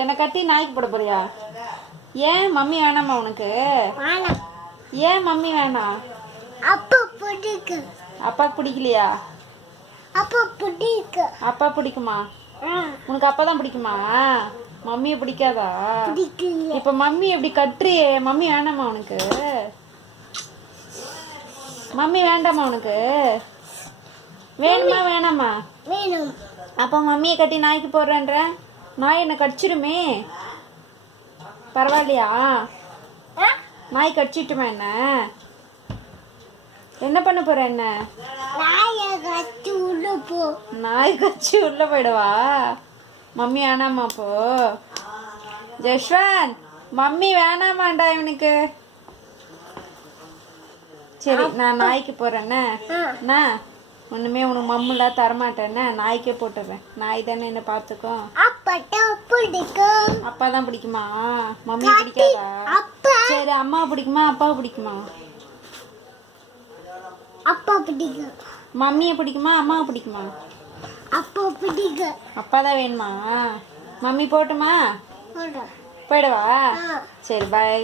என்னை கட்டி நாய்க்கு போட போறியா? ஏன் மம்மி வேணாமா உனக்கு? ஏன் மம்மி வேணாம்? அப்பா பிடிக்கலையா? அப்பா பிடிக்குமா? உனக்கு அப்பா தான் பிடிக்குமா? மம்மியை பிடிக்காதா? இப்ப மம்மி எப்படி கட்டுறியே? மம்மி வேணாமா உனக்கு? மம்மி வேண்டாமா உனக்கு? வேணுமா வேணாமா? அப்ப மம்மியை கட்டி நாய்க்கு போடுறேன்ற, நாய் என்ன கடிச்சிருமே. பரவாயில்லையா? நாய் கடிச்சிட்டுமா? என்ன பண்ண போற? என்ன நாய் கடிச்சு உள்ள போயிடுவா? மம்மி வேணாமா? அப்போ ஜஷ்வந்த், மம்மி வேணாமாண்டா இவனுக்கு. சரி, நான் நாய்க்கு போறேன்னு நான் ஒண்ணுமே உனக்கு மம்முல தரமாட்டேன்னு நாய்க்கே போட்டுறேன். நாய் தானே என்ன பாத்துக்கும். அப்பா தான் பிடிக்குமா? மம்மி பிடிக்காதா? சரி, அம்மா பிடிக்குமா அப்பாவை பிடிக்குமா? அப்பா பிடிக்கும். மம்மியை பிடிக்குமா அம்மாவை பிடிக்குமா? அப்பா பிடிக்கும். அப்பா தான் வேணுமா? மம்மி போட்டுமா? போயிடவா? சரி, பாய்.